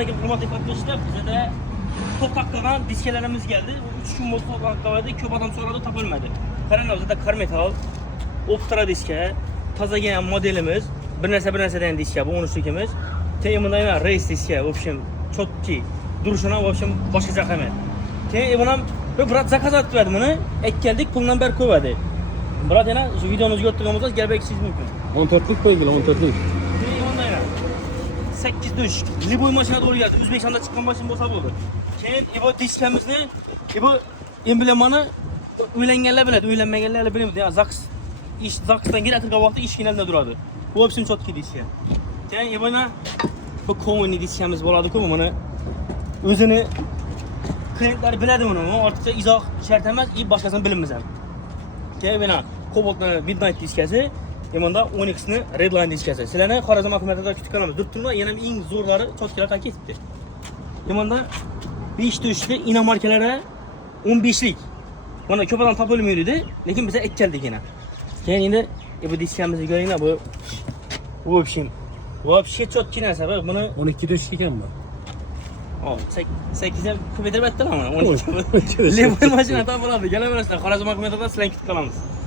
Assalamualaikum hurmatli arkadaşlar. Bize de toprak kalan diskelerimiz geldi. 3 gün oldu toprak kaladı. Köp adam soradı tapılmadı. Karanavzda da Karmetal, Optra diske, taza gelen modelimiz, bir neseden diske bu 13'lükimiz. Teyimunda yine race diske, общем, çok ki duruşuna общем başka zakame. Teyimuna bir zakaz attıverdim bunu. Ek geldik pulundan beri koymadı. Bırak yine şu videonuzu gördüğümüzde gelmek siz mümkün. 14'lük koydu 14'lük. 8 düş. Liboy maşına doğru geldi. Özbekistan'da çıkan başın bosa oldu. Keyin bu diskemizni, bu emblemanı uylanganlar biladi, uylanmaganlar bilmaydi. Ya Zaksdan getirgan vaqtda ish finalda turadi. Bu hepsini chotki diski. Keyin buna bu Cowen'i diskamiz bo'ladi-ku, buni o'zini klientlar biladi buni. Ortiqcha izoh shart emas, boshqasini bilmaymiz ham. Keyin buna Cobalt'ni Midnight diskasi, Yemanda 12'sini Redline diskasi. Sizlarni Xorazm hukumatida kutib qolamiz. Durturma yana eng zo'rlari chotkalar taklif etdi. Yemanda 5 tuşli inomarkalari 15lik. Buni ko'p odam topilmaydi, lekin biz ek keldik yana. Keyin endi bu diskamizni ko'ringlar, bu вообще chotki narsa. Buni 12 tush ekan bu. 8 ko'paytirib aytdilar mana 12. Level mashina topiladi. Kelaverasizlar. Xorazm hukumatida sizlarni kutib qolamiz.